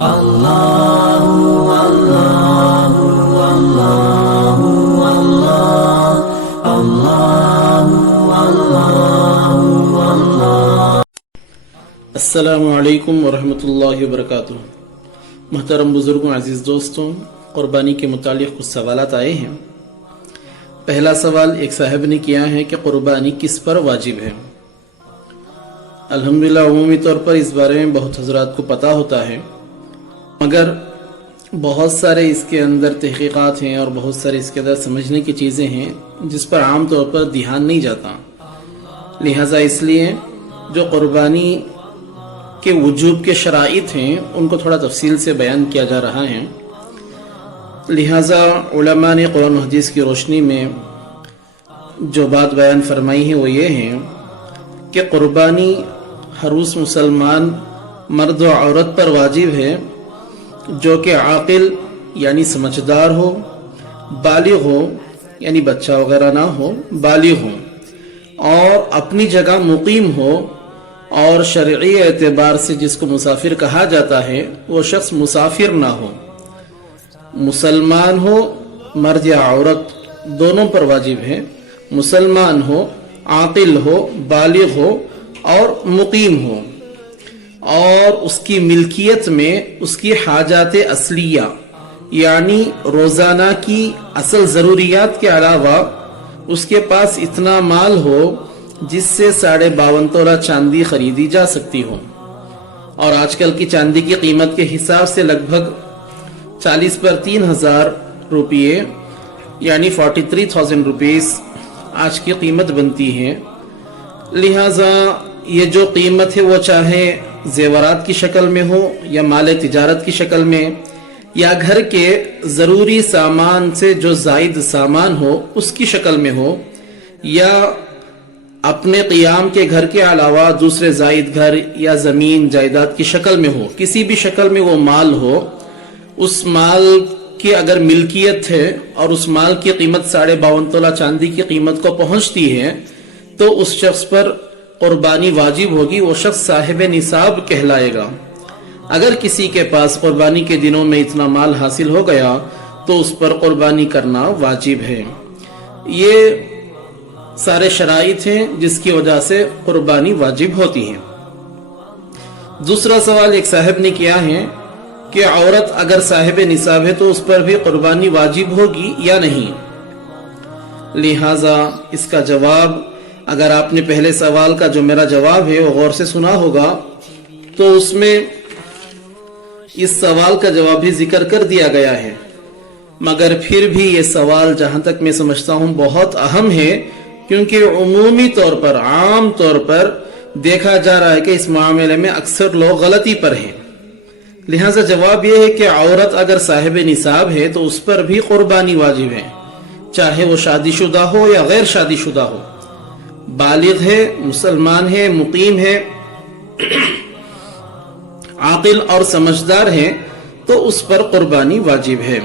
السلام علیکم ورحمۃ اللہ وبرکاتہ۔ محترم بزرگوں، عزیز دوستوں، قربانی کے متعلق کچھ سوالات آئے ہیں۔ پہلا سوال ایک صاحب نے کیا ہے کہ قربانی کس پر واجب ہے؟ الحمدللہ عمومی طور پر اس بارے میں بہت حضرات کو پتہ ہوتا ہے، مگر بہت سارے اس کے اندر تحقیقات ہیں اور بہت سارے اس کے اندر سمجھنے کی چیزیں ہیں جس پر عام طور پر دھیان نہیں جاتا۔ لہٰذا اس لیے جو قربانی کے وجوب کے شرائط ہیں ان کو تھوڑا تفصیل سے بیان کیا جا رہا ہے۔ لہٰذا علماء نے قرآن و حدیث کی روشنی میں جو بات بیان فرمائی ہے وہ یہ ہے کہ قربانی ہر اس مسلمان مرد و عورت پر واجب ہے جو کہ عاقل یعنی سمجھدار ہو، بالغ ہو یعنی بچہ وغیرہ نہ ہو، بالغ ہو اور اپنی جگہ مقیم ہو، اور شرعی اعتبار سے جس کو مسافر کہا جاتا ہے وہ شخص مسافر نہ ہو، مسلمان ہو، مرد یا عورت دونوں پر واجب ہے، مسلمان ہو، عاقل ہو، بالغ ہو اور مقیم ہو، اور اس کی ملکیت میں اس کی حاجات اصلیہ یعنی روزانہ کی اصل ضروریات کے علاوہ اس کے پاس اتنا مال ہو جس سے 52.5 تولہ چاندی خریدی جا سکتی ہو، اور آج کل کی چاندی کی قیمت کے حساب سے لگ بھگ 40 پر 3,000 روپیے یعنی 43,000 روپیز آج کی قیمت بنتی ہے۔ لہٰذا یہ جو قیمت ہے وہ چاہے زیورات کی شکل میں ہو یا مال تجارت کی شکل میں یا گھر کے ضروری سامان سے جو زائد سامان ہو اس کی شکل میں ہو، یا اپنے قیام کے گھر کے علاوہ دوسرے زائد گھر یا زمین جائیداد کی شکل میں ہو، کسی بھی شکل میں وہ مال ہو، اس مال کی اگر ملکیت ہے اور اس مال کی قیمت 52.5 تولہ چاندی کی قیمت کو پہنچتی ہے تو اس شخص پر قربانی واجب ہوگی، وہ شخص صاحب نصاب کہلائے گا۔ اگر کسی کے پاس قربانی کے دنوں میں اتنا مال حاصل ہو گیا تو اس پر قربانی کرنا واجب ہے۔ یہ سارے شرائط ہیں جس کی وجہ سے قربانی واجب ہوتی ہے۔ دوسرا سوال ایک صاحب نے کیا ہے کہ عورت اگر صاحب نصاب ہے تو اس پر بھی قربانی واجب ہوگی یا نہیں؟ لہٰذا اس کا جواب، اگر آپ نے پہلے سوال کا جو میرا جواب ہے وہ غور سے سنا ہوگا تو اس میں اس سوال کا جواب بھی ذکر کر دیا گیا ہے، مگر پھر بھی یہ سوال جہاں تک میں سمجھتا ہوں بہت اہم ہے، کیونکہ عمومی طور پر عام طور پر دیکھا جا رہا ہے کہ اس معاملے میں اکثر لوگ غلطی پر ہیں۔ لہٰذا جواب یہ ہے کہ عورت اگر صاحب نصاب ہے تو اس پر بھی قربانی واجب ہے، چاہے وہ شادی شدہ ہو یا غیر شادی شدہ ہو، بالغ ہے، مسلمان ہے، مقیم ہے، عاقل اور سمجھدار ہے تو اس پر قربانی واجب ہے۔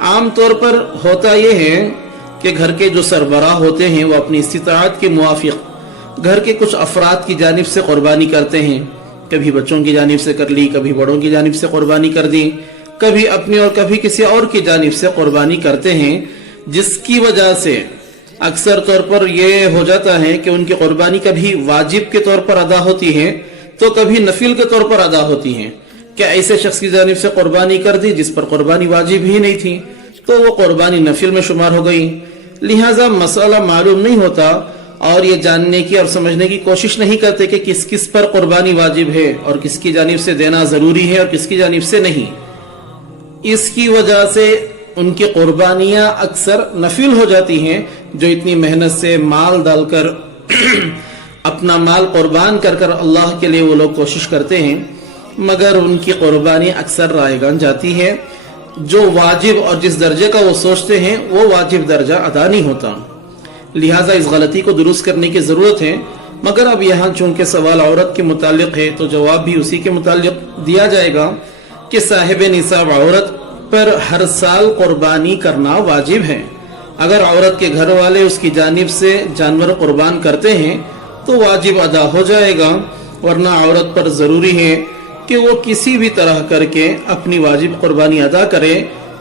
عام طور پر ہوتا یہ ہے کہ گھر کے جو سربراہ ہوتے ہیں وہ اپنی استطاعت کے موافق گھر کے کچھ افراد کی جانب سے قربانی کرتے ہیں، کبھی بچوں کی جانب سے کر لی، کبھی بڑوں کی جانب سے قربانی کر دی، کبھی اپنی اور کبھی کسی اور کی جانب سے قربانی کرتے ہیں، جس کی وجہ سے اکثر طور پر یہ ہو جاتا ہے کہ ان کی قربانی کبھی واجب کے طور پر ادا ہوتی ہے تو کبھی نفل کے طور پر ادا ہوتی ہیں۔ کیا ایسے شخص کی جانب سے قربانی کر دی جس پر قربانی واجب ہی نہیں تھی تو وہ قربانی نفل میں شمار ہو گئی۔ لہٰذا مسئلہ معلوم نہیں ہوتا اور یہ جاننے کی اور سمجھنے کی کوشش نہیں کرتے کہ کس کس پر قربانی واجب ہے اور کس کی جانب سے دینا ضروری ہے اور کس کی جانب سے نہیں۔ اس کی وجہ سے ان کی قربانیاں اکثر نفل ہو جاتی ہیں، جو اتنی محنت سے مال ڈال کر اپنا مال قربان کر کر اللہ کے لیے وہ لوگ کوشش کرتے ہیں، مگر ان کی قربانی اکثر رائگان جاتی ہے، جو واجب اور جس درجے کا وہ سوچتے ہیں وہ واجب درجہ ادا نہیں ہوتا۔ لہٰذا اس غلطی کو درست کرنے کی ضرورت ہے، مگر اب یہاں چونکہ سوال عورت کے متعلق ہے تو جواب بھی اسی کے متعلق دیا جائے گا کہ صاحب نصاب عورت پر ہر سال قربانی کرنا واجب ہے۔ اگر عورت کے گھر والے اس کی جانب سے جانور قربان کرتے ہیں تو واجب ادا ہو جائے گا، ورنہ عورت پر ضروری ہے کہ وہ کسی بھی طرح کر کے اپنی واجب قربانی ادا کرے،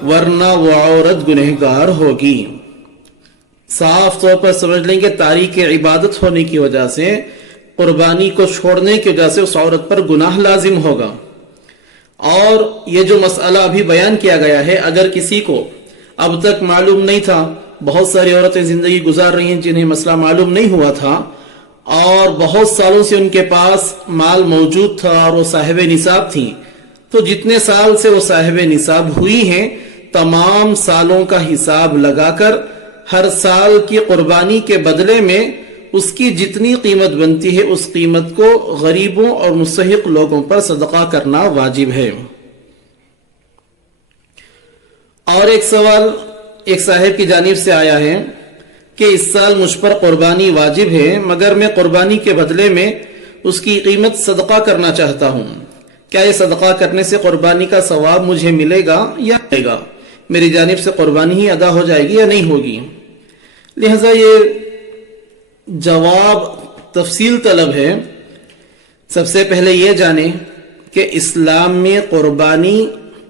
ورنہ وہ عورت گنہگار ہوگی۔ صاف طور پر سمجھ لیں کہ تاریک عبادت ہونے کی وجہ سے، قربانی کو چھوڑنے کی وجہ سے اس عورت پر گناہ لازم ہوگا۔ اور یہ جو مسئلہ ابھی بیان کیا گیا ہے، اگر کسی کو اب تک معلوم نہیں تھا، بہت ساری عورتیں زندگی گزار رہی ہیں جنہیں مسئلہ معلوم نہیں ہوا تھا، اور بہت سالوں سے ان کے پاس مال موجود تھا اور وہ صاحب نصاب تھیں، تو جتنے سال سے وہ صاحب نصاب ہوئی ہیں، تمام سالوں کا حساب لگا کر ہر سال کی قربانی کے بدلے میں اس کی جتنی قیمت بنتی ہے اس قیمت کو غریبوں اور مستحق لوگوں پر صدقہ کرنا واجب ہے۔ اور ایک سوال ایک صاحب کی جانب سے آیا ہے کہ اس سال مجھ پر قربانی واجب ہے، مگر میں قربانی کے بدلے میں اس کی قیمت صدقہ کرنا چاہتا ہوں، کیا یہ صدقہ کرنے سے قربانی کا ثواب مجھے ملے گا یا ملے گا؟ میری جانب سے قربانی ہی ادا ہو جائے گی یا نہیں ہوگی؟ لہذا یہ جواب تفصیل طلب ہے۔ سب سے پہلے یہ جانیں کہ اسلام میں قربانی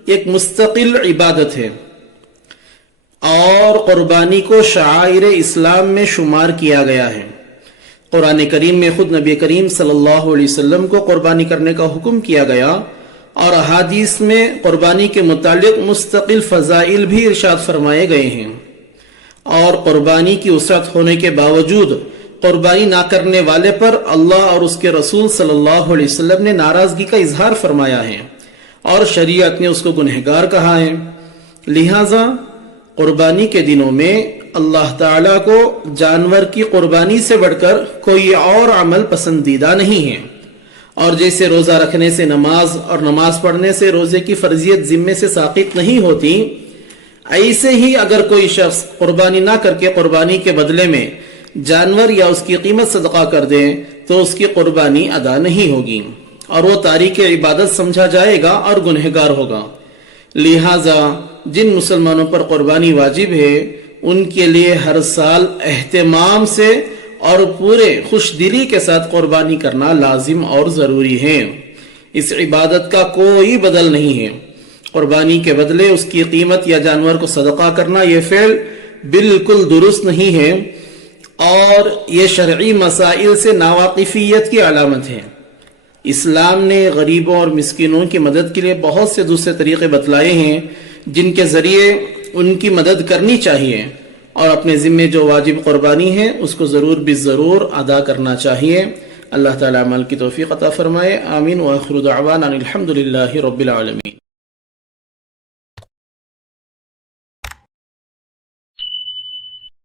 ایک مستقل عبادت ہے، اور قربانی کو شعائر اسلام میں شمار کیا گیا ہے۔ قرآن کریم میں خود نبی کریم صلی اللہ علیہ وسلم کو قربانی کرنے کا حکم کیا گیا، اور احادیث میں قربانی کے متعلق مستقل فضائل بھی ارشاد فرمائے گئے ہیں۔ اور قربانی کی وسعت ہونے کے باوجود قربانی نہ کرنے والے پر اللہ اور اس کے رسول صلی اللہ علیہ وسلم نے ناراضگی کا اظہار فرمایا ہے، اور شریعت نے اس کو گنہگار کہا ہے۔ لہذا قربانی کے دنوں میں اللہ تعالیٰ کو جانور کی قربانی سے بڑھ کر کوئی اور عمل پسندیدہ نہیں ہے۔ اور جیسے روزہ رکھنے سے نماز اور نماز پڑھنے سے روزے کی فرضیت ذمے سے ساقط نہیں ہوتی، ایسے ہی اگر کوئی شخص قربانی نہ کر کے قربانی کے بدلے میں جانور یا اس کی قیمت صدقہ کر دے تو اس کی قربانی ادا نہیں ہوگی، اور وہ تاریک عبادت سمجھا جائے گا اور گنہگار ہوگا۔ لہذا جن مسلمانوں پر قربانی واجب ہے ان کے لیے ہر سال اہتمام سے اور پورے خوش دلی کے ساتھ قربانی کرنا لازم اور ضروری ہے۔ اس عبادت کا کوئی بدل نہیں ہے۔ قربانی کے بدلے اس کی قیمت یا جانور کو صدقہ کرنا یہ فعل بالکل درست نہیں ہے، اور یہ شرعی مسائل سے ناواقفیت کی علامت ہے۔ اسلام نے غریبوں اور مسکینوں کی مدد کے لیے بہت سے دوسرے طریقے بتلائے ہیں جن کے ذریعے ان کی مدد کرنی چاہیے، اور اپنے ذمے جو واجب قربانی ہے اس کو ضرور بالضرور ادا کرنا چاہیے۔ اللہ تعالیٰ عمل کی توفیق عطا فرمائے، آمین۔ وآخر دعوانا الحمد للہ رب العالمین۔